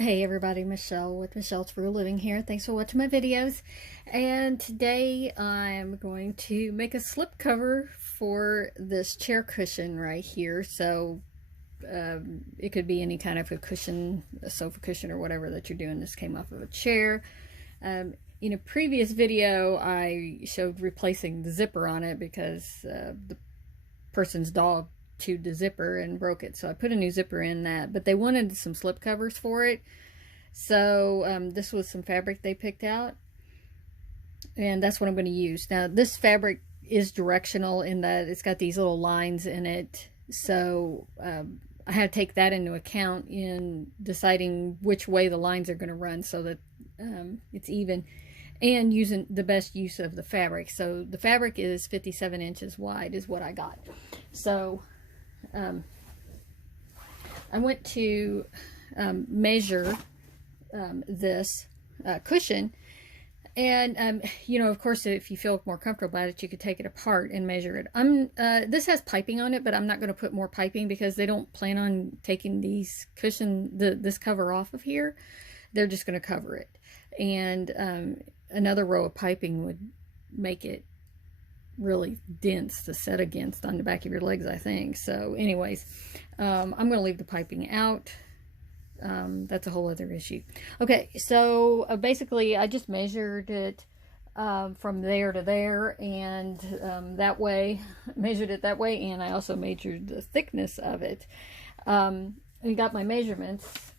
Hey everybody, Michelle with Michelle's Real Living here. Thanks for watching my videos. And today I'm going to make a slip cover for this chair cushion right here. So it could be any kind of a cushion, a sofa cushion or whatever that you're doing. This came off of a chair. In a previous video I showed replacing the zipper on it because the person's dog chewed the zipper and broke it, so I put a new zipper in that, but they wanted some slip covers for it, so this was some fabric they picked out, and that's what I'm going to use. Now this fabric is directional in that it's got these little lines in it, so I had to take that into account in deciding which way the lines are going to run so that it's even, and using the best use of the fabric. So the fabric is 57 inches wide is what I got. So I went to measure this cushion, and you know, of course, if you feel more comfortable about it, you could take it apart and measure it. This has piping on it, but I'm not going to put more piping because they don't plan on taking these this cover off of here. They're just going to cover it, and another row of piping would make it really dense to set against on the back of your legs, I think. So anyways, I'm going to leave the piping out. That's a whole other issue. Okay, so basically I just measured it from there to there, and that way, measured it that way, and I also measured the thickness of it. I got my measurements.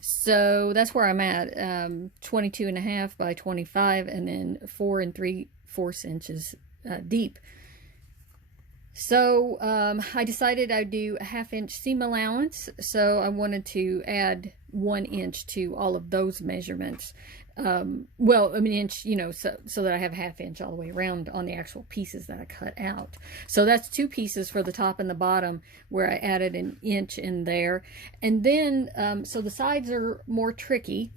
So that's where I'm at, 22 and a half by 25, and then 4 3/4 inches deep. So I decided I'd do a 1/2 inch seam allowance. So I wanted to add 1 inch to all of those measurements. Well, I mean, inch, you know, so that I have 1/2 inch all the way around on the actual pieces that I cut out. So that's 2 pieces for the top and the bottom where I added 1 inch in there. And then, so the sides are more tricky.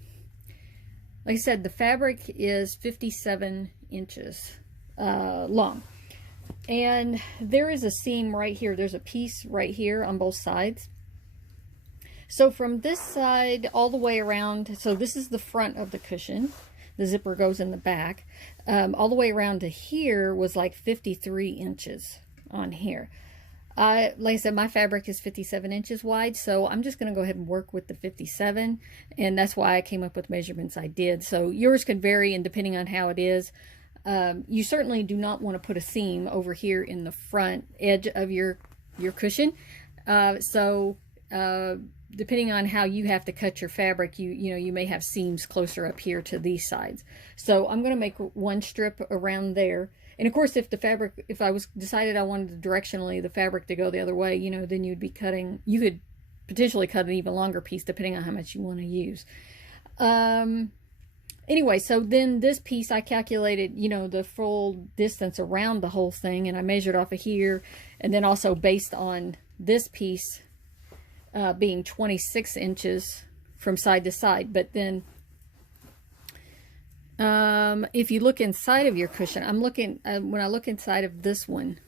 Like I said, the fabric is 57 inches long. And there is a seam right here. There's a piece right here on both sides. So from this side all the way around, so this is the front of the cushion. The zipper goes in the back. All the way around to here was like 53 inches on here. Like I said, my fabric is 57 inches wide, so I'm just going to go ahead and work with the 57, and that's why I came up with measurements I did. So yours could vary, and depending on how it is, you certainly do not want to put a seam over here in the front edge of your cushion. Depending on how you have to cut your fabric, you know, you may have seams closer up here to these sides. So I'm going to make 1 strip around there. And of course, if I was decided I wanted directionally the fabric to go the other way, you know, then you could potentially cut an even longer piece depending on how much you want to use. Anyway, so then this piece I calculated, you know, the full distance around the whole thing, and I measured off of here, and then also based on this piece being 26 inches from side to side. But then if you look inside of your cushion, I'm looking, when I look inside of this one,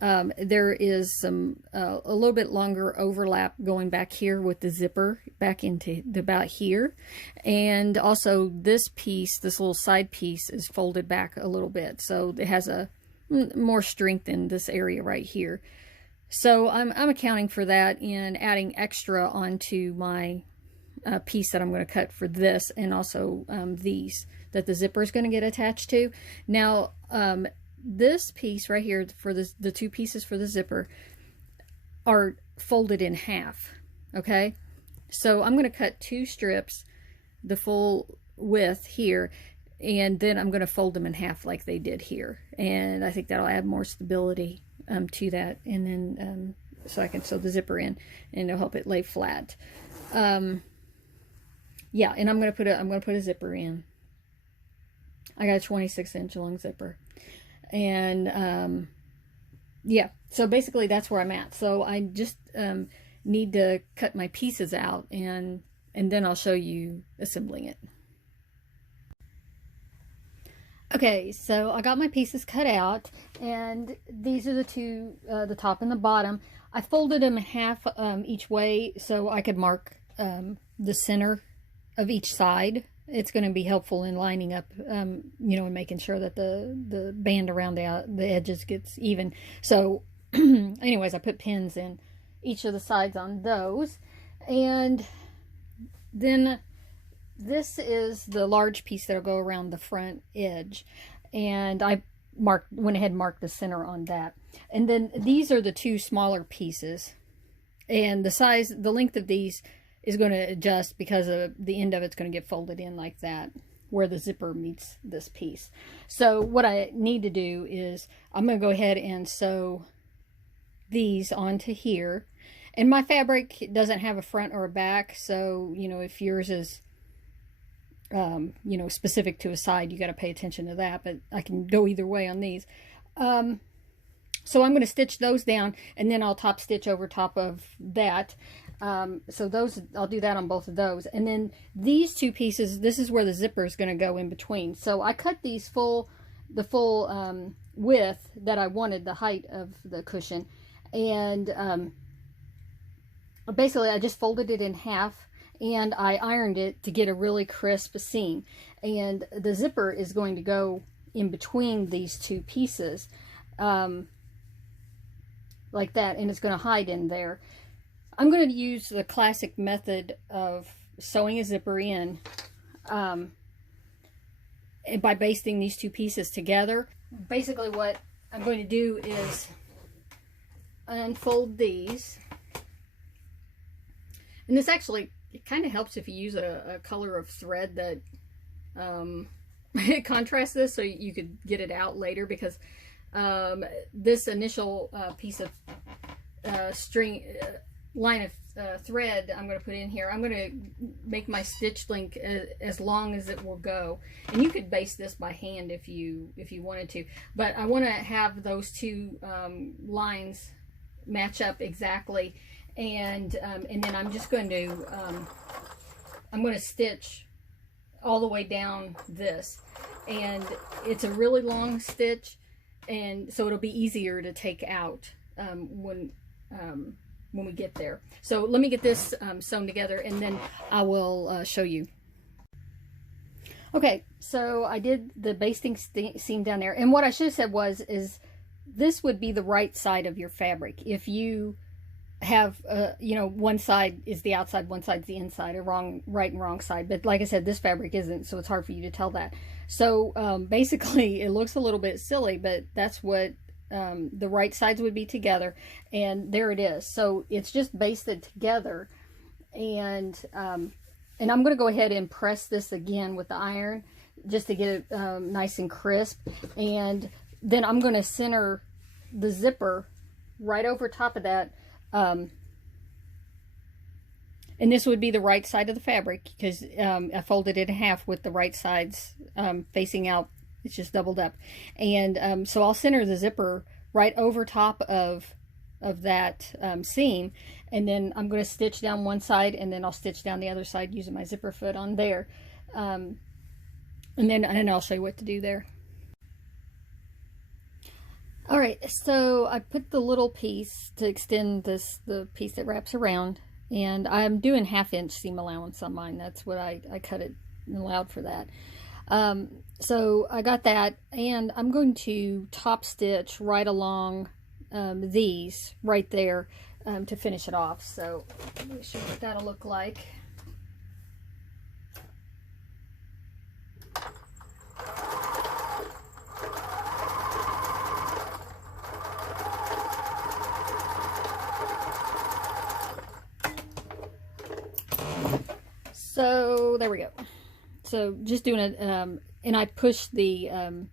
there is some a little bit longer overlap going back here with the zipper back into about here, and also this piece, this little side piece, is folded back a little bit, so it has a more strength in this area right here. So I'm accounting for that in adding extra onto my piece that I'm going to cut for this, and also these that the zipper is going to get attached to. Now this piece right here for the 2 pieces for the zipper are folded in half. Okay, so I'm going to cut 2 strips the full width here, and then I'm going to fold them in half like they did here, and I think that'll add more stability to that, and then so I can sew the zipper in, and it'll help it lay flat. Yeah, and I'm going to put a zipper in. I got a 26 inch long zipper. And yeah, so basically that's where I'm at. So I just need to cut my pieces out, and then I'll show you assembling it. Okay, so I got my pieces cut out, and these are the 2, the top and the bottom. I folded them half each way so I could mark the center of each side. It's going to be helpful in lining up, you know, and making sure that the band around the edges gets even. So anyways, I put pins in each of the sides on those. And then this is the large piece that'll go around the front edge. And I went ahead and marked the center on that. And then these are the two smaller pieces. And the length of these is going to adjust because of the end of it's going to get folded in like that, where the zipper meets this piece. So what I need to do is I'm going to go ahead and sew these onto here. And my fabric doesn't have a front or a back, so, you know, if yours is, you know, specific to a side, you got to pay attention to that, but I can go either way on these. So I'm going to stitch those down, and then I'll top stitch over top of that. So those, I'll do that on both of those. And then these two pieces, this is where the zipper is going to go in between. So I cut these the full width that I wanted, the height of the cushion. And basically I just folded it in half, and I ironed it to get a really crisp seam. And the zipper is going to go in between these two pieces, like that, and it's going to hide in there. I'm going to use the classic method of sewing a zipper in by basting these two pieces together. Basically what I'm going to do is unfold these. And this actually, it kind of helps if you use a color of thread that contrasts this, so you could get it out later, because this initial piece of line of thread I'm going to put in here, I'm going to make my stitch length as long as it will go. And you could base this by hand if you wanted to, but I want to have those two lines match up exactly. And then I'm just going to I'm going to stitch all the way down this, and it's a really long stitch, and so it'll be easier to take out when we get there. So let me get this sewn together, and then I will show you. Okay, so I did the basting seam down there, and what I should have said is this would be the right side of your fabric. If you have you know, one side is the outside, one side's the inside, or right and wrong side, but like I said, this fabric isn't, so it's hard for you to tell that. So basically it looks a little bit silly, but that's what the right sides would be together, and there it is. So it's just basted together, and I'm going to go ahead and press this again with the iron just to get it nice and crisp. And then I'm going to center the zipper right over top of that, and this would be the right side of the fabric, because I folded it in half with the right sides facing out. It's just doubled up. And so I'll center the zipper right over top of that seam, and then I'm going to stitch down one side, and then I'll stitch down the other side using my zipper foot on there. And I'll show you what to do there. Alright, so I put the little piece to extend the piece that wraps around, and I'm doing 1/2 inch seam allowance on mine. That's what I cut it and allowed for that. So I got that, and I'm going to top stitch right along these right there to finish it off. So let me show you what that'll look like. So there we go. So just doing it, and I pushed the, and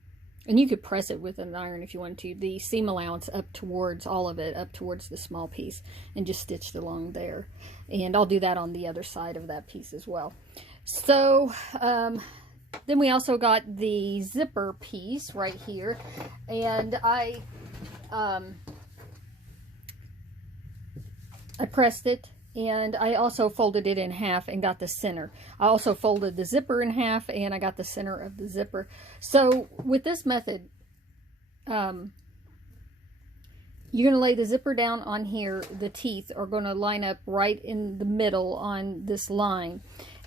you could press it with an iron if you wanted to, the seam allowance up towards all of it, up towards the small piece, and just stitched along there. And I'll do that on the other side of that piece as well. So then we also got the zipper piece right here, and I pressed it. And I also folded it in half and got the center. I also folded the zipper in half, and I got the center of the zipper. So with this method, you're going to lay the zipper down on here. The teeth are going to line up right in the middle on this line.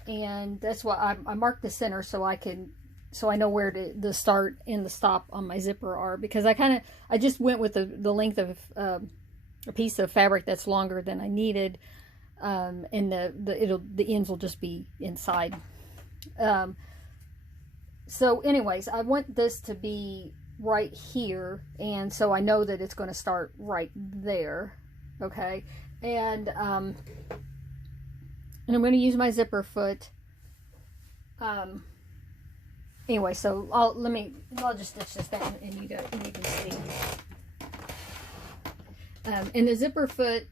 And that's why I marked the center so I know where the start and the stop on my zipper are, because I just went with the length of a piece of fabric that's longer than I needed, and the ends will just be inside. So anyways, I want this to be right here, and so I know that it's going to start right there. Okay, and I'm going to use my zipper foot. Anyway, so I'll just stitch this down and you can see. And the zipper foot,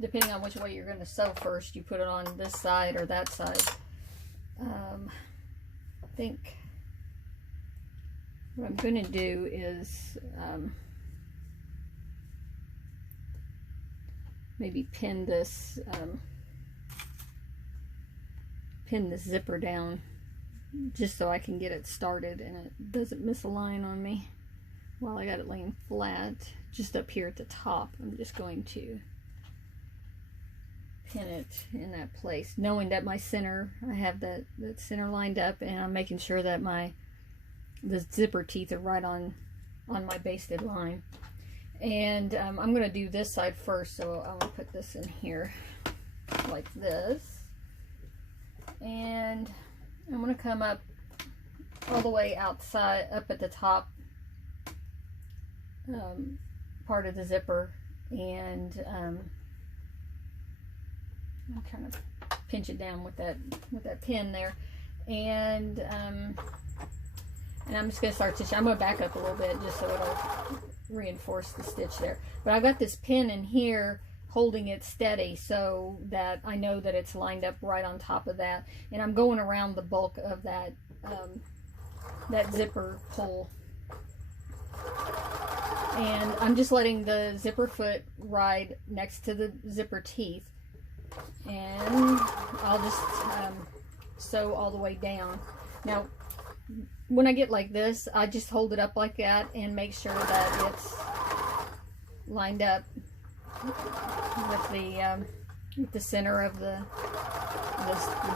depending on which way you're going to sew first, you put it on this side or that side. I think what I'm going to do is maybe pin this zipper down, just so I can get it started and it doesn't misalign on me while I got it laying flat. Just up here at the top, I'm just going to pin it in that place, knowing that my center, I have that center lined up, and I'm making sure that the zipper teeth are right on my basted line. And I'm going to do this side first, so I'm going to put this in here like this, and I'm going to come up all the way outside, up at the top part of the zipper, and I'll kind of pinch it down with that pin there, and I'm just going to start stitching. I'm going to back up a little bit just so it'll reinforce the stitch there. But I've got this pin in here holding it steady so that I know that it's lined up right on top of that, and I'm going around the bulk of that zipper pull, and I'm just letting the zipper foot ride next to the zipper teeth, and I'll just sew all the way down. Now when I get like this, I just hold it up like that and make sure that it's lined up with the center of the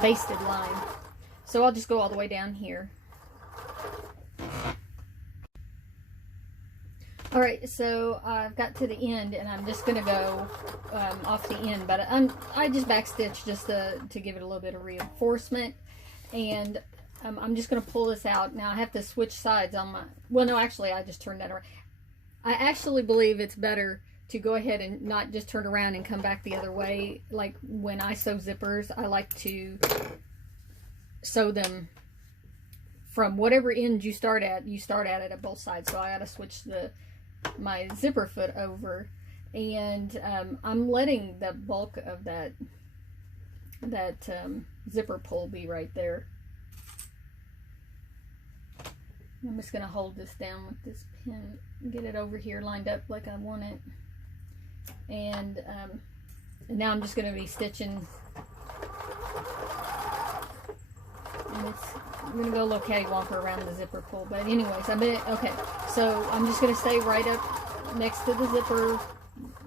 basted line. So I'll just go all the way down here. Alright, so I've got to the end, and I'm just going to go off the end, but I just backstitch just to give it a little bit of reinforcement, and I'm just going to pull this out. Now I have to switch sides on my, well no, actually I just turned that around. I actually believe it's better to go ahead and not just turn around and come back the other way. Like when I sew zippers, I like to sew them from whatever end you start at it at both sides. So I got to switch my zipper foot over, and I'm letting the bulk of that zipper pull be right there. I'm just going to hold this down with this pin and get it over here lined up like I want it. And now I'm just going to be stitching. And I'm going to go a little cattywonker around the zipper pull. But anyways, okay, so I'm just going to stay right up next to the zipper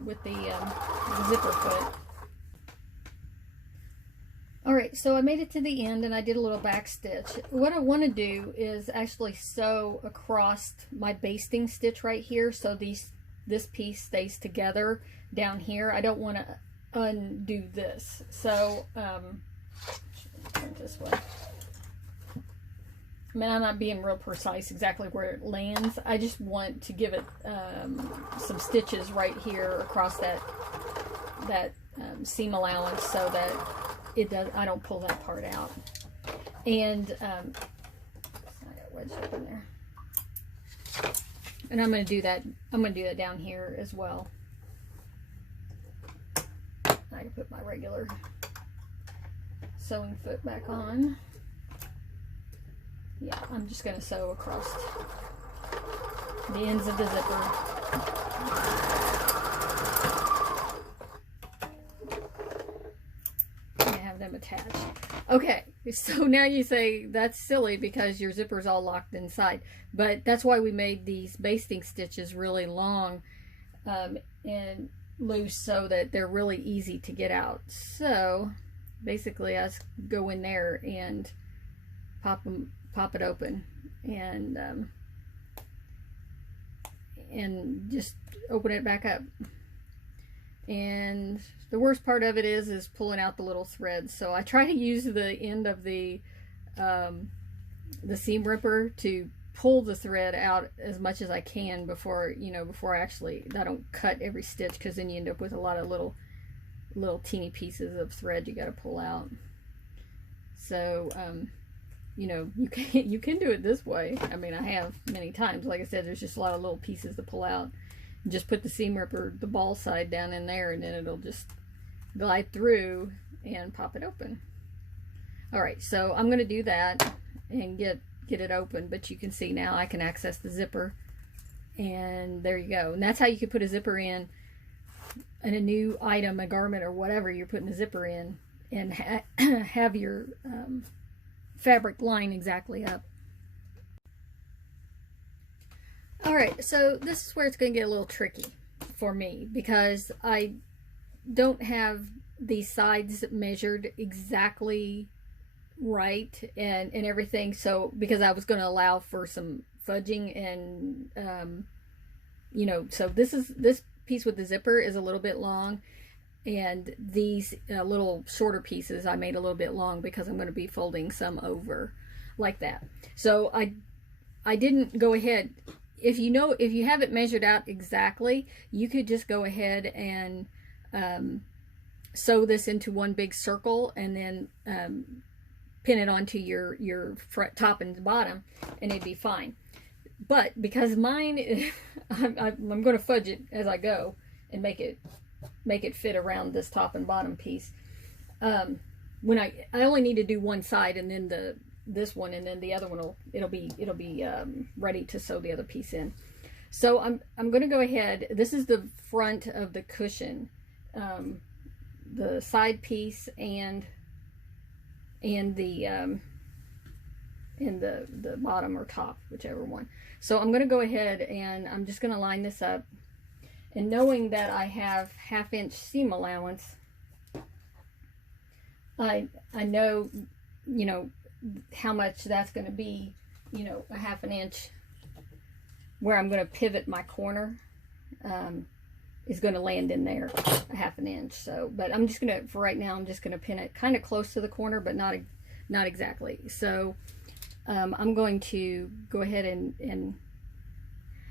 with the zipper foot. Alright, so I made it to the end and I did a little back stitch. What I want to do is actually sew across my basting stitch right here, so this piece stays together down here. I don't want to undo this. So, turn this way. I mean, I'm not being real precise exactly where it lands. I just want to give it some stitches right here across that seam allowance so that I don't pull that part out. And I got wedged up in there. And I'm going to do that. I'm going to do that down here as well. I can put my regular sewing foot back on. Yeah, I'm just going to sew across the ends of the zipper. And have them attached. Okay, so now you say that's silly because your zipper's all locked inside. But that's why we made these basting stitches really long. and loose so that they're really easy to get out. So basically I just go in there and pop it open, and just open it back up. And the worst part of it is pulling out the little threads. So I try to use the end of the seam ripper to pull the thread out as much as I can before I don't cut every stitch, because then you end up with a lot of little teeny pieces of thread you got to pull out. So you can do it this way. I mean, I have many times. Like I said, there's just a lot of little pieces to pull out. Just put the seam ripper, the ball side, down in there, and then it'll just glide through and pop it open. Alright, so I'm going to do that and get it open, but you can see now I can access the zipper, and there you go. And that's how you could put a zipper in a new item, a garment, or whatever you're putting a zipper in, and have your fabric line exactly up. Alright, so this is where it's going to get a little tricky for me, because I don't have the sides measured exactly right and everything. So because I was going to allow for some fudging, and so this piece with the zipper is a little bit long, and these little shorter pieces I made a little bit long because I'm going to be folding some over like that. So I didn't go ahead. If you have it measured out exactly, you could just go ahead and sew this into one big circle, and then pin it onto your front, top and bottom, and it'd be fine. But because mine, I'm going to fudge it as I go and make it fit around this top and bottom piece. When I only need to do one side, and then this one, and then the other one it'll be ready to sew the other piece in. So I'm going to go ahead. This is the front of the cushion, the side piece, and the bottom or top, whichever one. So I'm going to go ahead and I'm just going to line this up, and knowing that I have 1/2 inch seam allowance, I know how much that's going to be, a 1/2 inch where I'm going to pivot my corner is going to land in there, 1/2 inch. So, but I'm just going to, for right now, I'm just going to pin it kind of close to the corner, but not exactly. So I'm going to go ahead and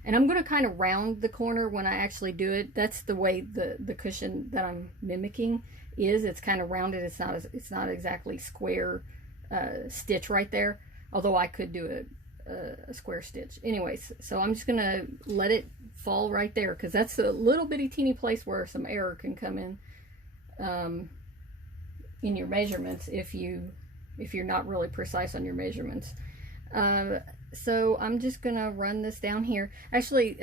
I'm going to kind of round the corner when I actually do it. That's the way the cushion that I'm mimicking is. It's kind of rounded. It's not exactly square stitch right there, although I could do a square stitch. Anyways, so I'm just gonna let it fall right there, because that's a little bitty teeny place where some error can come in your measurements if you're not really precise on your measurements. So I'm just gonna run this down here. Actually,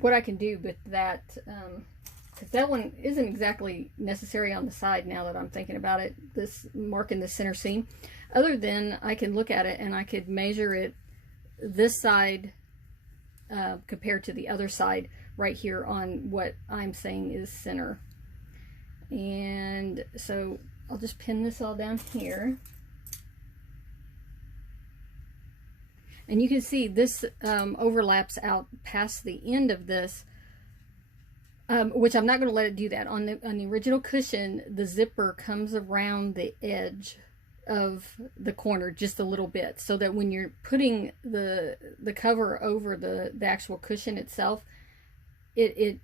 what I can do with that, because that one isn't exactly necessary on the side now that I'm thinking about it, this marking the center seam, other than I can look at it and I could measure it this side compared to the other side right here on what I'm saying is center. And so I'll just pin this all down here. And you can see this overlaps out past the end of this, which I'm not going to let it do that. On the original cushion, the zipper comes around the edge of the corner just a little bit, so that when you're putting the cover over the actual cushion itself, the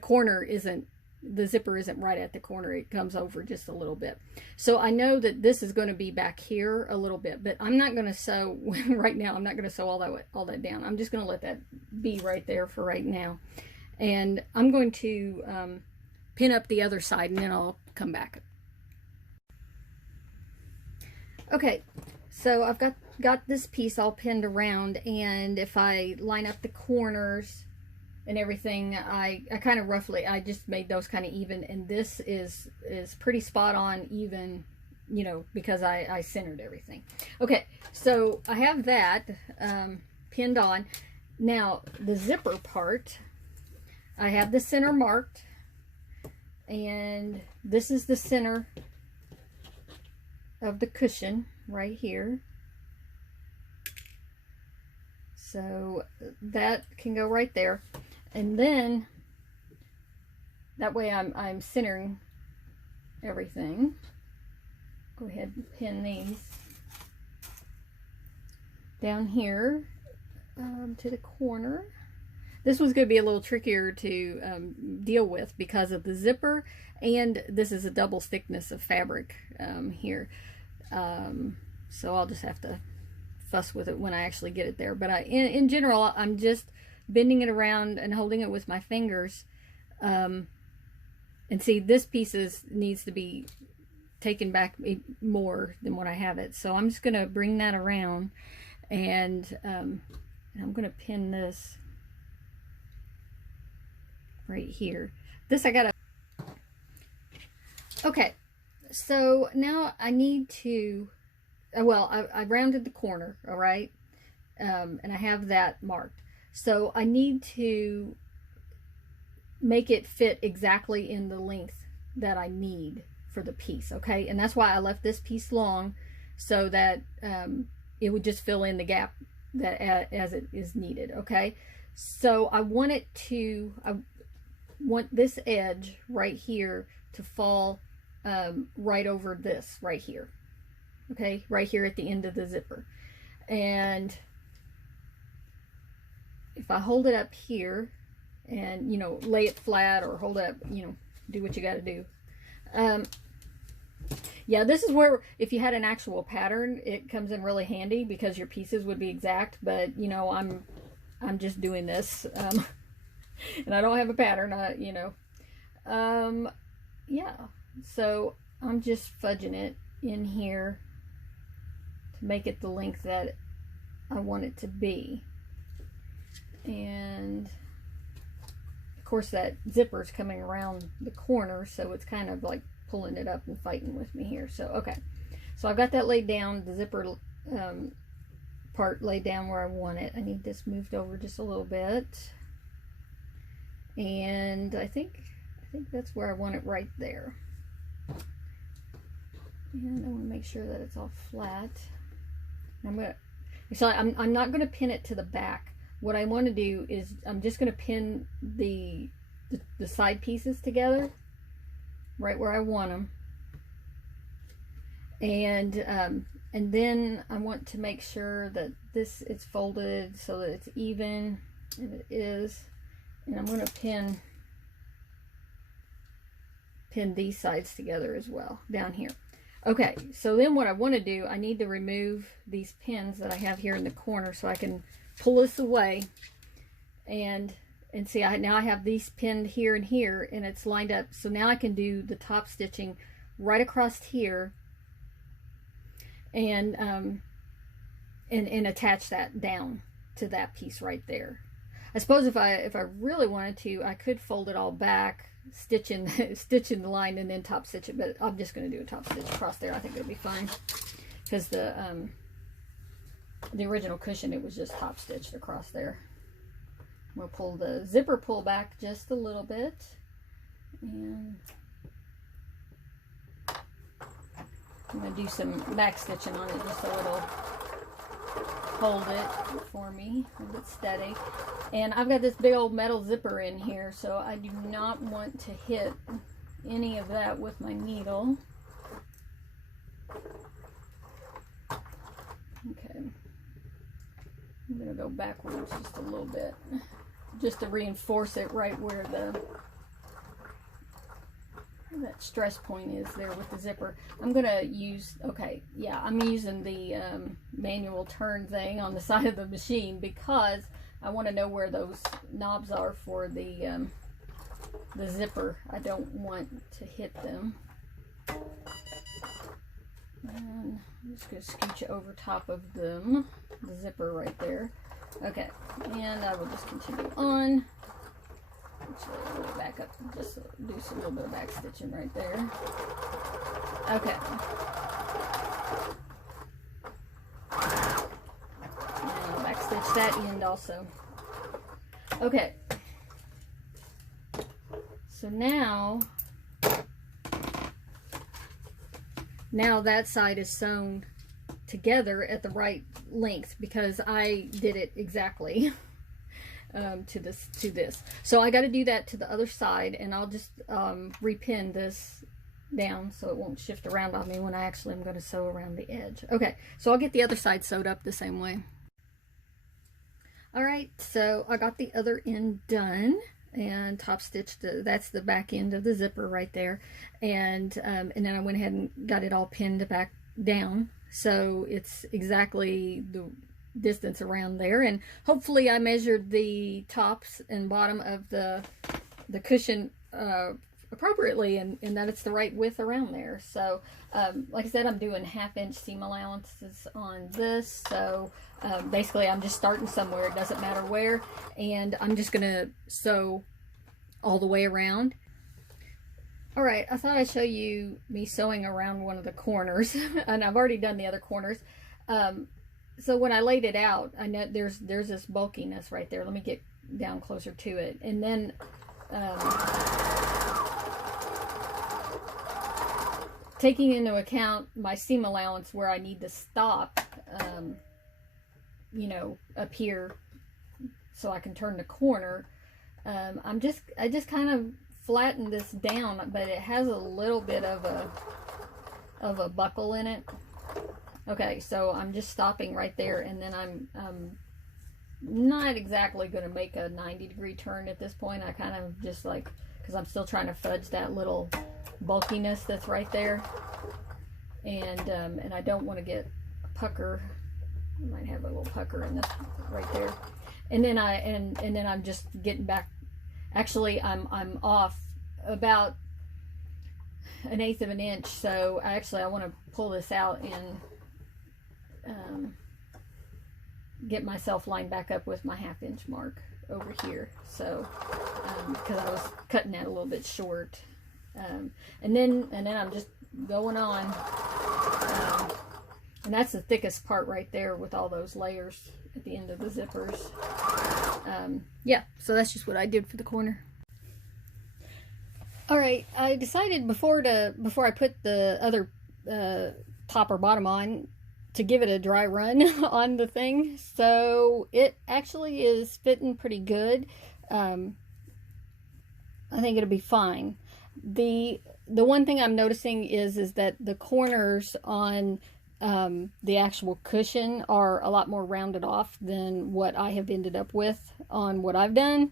corner isn't, the zipper isn't right at the corner. It comes over just a little bit. So I know that this is going to be back here a little bit, but I'm not going to sew right now. I'm not going to sew all that down. I'm just going to let that be right there for right now. And I'm going to pin up the other side, and then I'll come back. Okay, so I've got this piece all pinned around, and if I line up the corners and everything, I kind of roughly, I just made those kind of even, and this is pretty spot on even, because I centered everything. Okay, so I have that pinned on. Now, the zipper part, I have the center marked, and this is the center of the cushion right here. So that can go right there. And then that way I'm centering everything. Go ahead and pin these down here to the corner. This was going to be a little trickier to deal with because of the zipper, and this is a double thickness of fabric here. So I'll just have to fuss with it when I actually get it there. But in general, I'm just bending it around and holding it with my fingers. And see, this piece needs to be taken back more than what I have it. So I'm just going to bring that around, and I'm going to pin this right here. This I gotta. Okay, so now I need to, well, I rounded the corner, all right, and I have that marked. So I need to make it fit exactly in the length that I need for the piece, okay? And that's why I left this piece long, so that it would just fill in the gap that as it is needed, okay? So I want this edge right here to fall right over this right here, okay, right here at the end of the zipper. And if I hold it up here and, you know, lay it flat or hold it up, you know, do what you got to do. Yeah, this is where, if you had an actual pattern, it comes in really handy because your pieces would be exact. But, you know, I'm just doing this, and I don't have a pattern, you know. Yeah, so I'm just fudging it in here to make it the length that I want it to be. And of course that zipper's coming around the corner, so it's kind of like pulling it up and fighting with me here. So okay, so I've got that laid down, the zipper part laid down where I want it. I need this moved over just a little bit, and I think that's where I want it, right there. And I want to make sure that it's all flat. I'm not going to pin it to the back. What I want to do is I'm just going to pin the side pieces together right where I want them, and then I want to make sure that it's folded so that it's even, and it is. And I'm going to pin these sides together as well down here. Okay, so then what I want to do, I need to remove these pins that I have here in the corner so I can pull this away, and see, now I have these pinned here and here, and it's lined up. So now I can do the top stitching right across here, and attach that down to that piece right there. I suppose if I really wanted to, I could fold it all back, stitch in the line, and then top stitch it. But I'm just going to do a top stitch across there. I think it'll be fine, because the original cushion, it was just top stitched across there. We'll pull the zipper pull back just a little bit, and I'm going to do some back stitching on it just so it'll hold it for me, hold it steady. And I've got this big old metal zipper in here, so I do not want to hit any of that with my needle. Okay, I'm going to go backwards just a little bit, just to reinforce it right where that stress point is there with the zipper. I'm going to use, okay, yeah, I'm using the manual turn thing on the side of the machine because I want to know where those knobs are for the zipper. I don't want to hit them. And I'm just going to scooch over top of them, the zipper right there. Okay, and I will just continue on. Actually, I'm going to back up and just do a little bit of back stitching right there. Okay. And I'll back stitch that end also. Okay. So now that side is sewn together at the right length because I did it exactly to this. So I got to do that to the other side, and I'll just repin this down so it won't shift around on me when I actually am going to sew around the edge. Okay, so I'll get the other side sewed up the same way. Alright, so I got the other end done and top stitched. That's the back end of the zipper right there, and then I went ahead and got it all pinned back down so it's exactly the distance around there, and hopefully I measured the tops and bottom of the cushion appropriately, and that it's the right width around there. So like I said, I'm doing 1/2 inch seam allowances on this, so basically I'm just starting somewhere, it doesn't matter where, and I'm just gonna sew all the way around. Alright, I thought I'd show you me sewing around one of the corners and I've already done the other corners. So when I laid it out, I know there's this bulkiness right there. Let me get down closer to it, and then taking into account my seam allowance where I need to stop, you know, up here so I can turn the corner, I just kind of flattened this down, but it has a little bit of a buckle in it. Okay, so I'm just stopping right there, and then I'm not exactly going to make a 90-degree turn at this point. I kind of just like, because I'm still trying to fudge that little bulkiness that's right there, and I don't want to get a pucker. I might have a little pucker in this right there, and then I'm just getting back. Actually, I'm off about 1/8 of an inch, so I want to pull this out and get myself lined back up with my 1/2 inch mark over here. So because I was cutting that a little bit short, and then I'm just going on, and that's the thickest part right there with all those layers at the end of the zippers. Yeah, so that's just what I did for the corner. Alright, I decided before I put the other top or bottom on to give it a dry run on the thing, so it actually is fitting pretty good. I think it'll be fine. The one thing I'm noticing is that the corners on the actual cushion are a lot more rounded off than what I have ended up with on what I've done,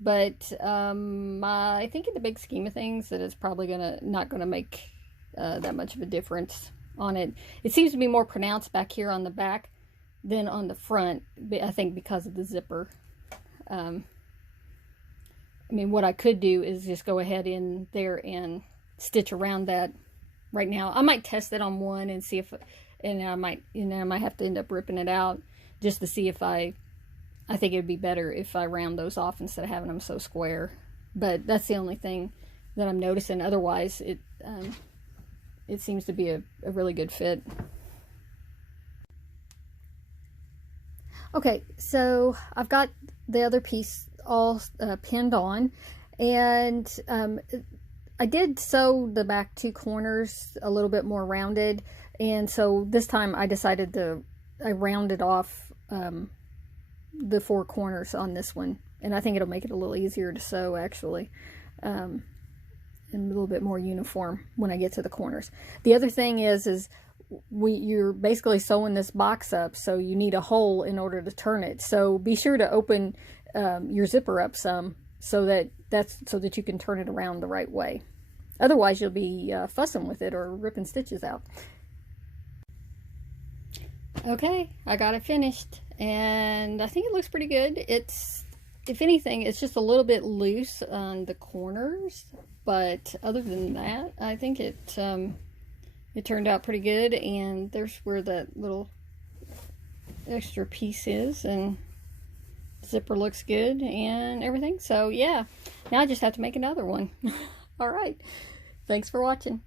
but I think in the big scheme of things that it's probably not gonna make that much of a difference on it. It seems to be more pronounced back here on the back than on the front, I think because of the zipper. I mean, what I could do is just go ahead in there and stitch around that right now. I might test it on one and see if, and I might have to end up ripping it out just to see if I think it would be better if I round those off instead of having them so square. But that's the only thing that I'm noticing. Otherwise, it seems to be a really good fit. Okay, so I've got the other piece all pinned on, and I did sew the back two corners a little bit more rounded, and so this time I decided I rounded off the four corners on this one, and I think it'll make it a little easier to sew actually, and a little bit more uniform when I get to the corners. The other thing is you're basically sewing this box up, so you need a hole in order to turn it. So be sure to open your zipper up some so that you can turn it around the right way. Otherwise you'll be fussing with it or ripping stitches out. Okay, I got it finished, and I think it looks pretty good. If anything, it's just a little bit loose on the corners, but other than that, I think it turned out pretty good. And there's where that little extra piece is, and zipper looks good and everything. So yeah, now I just have to make another one. All right, thanks for watching.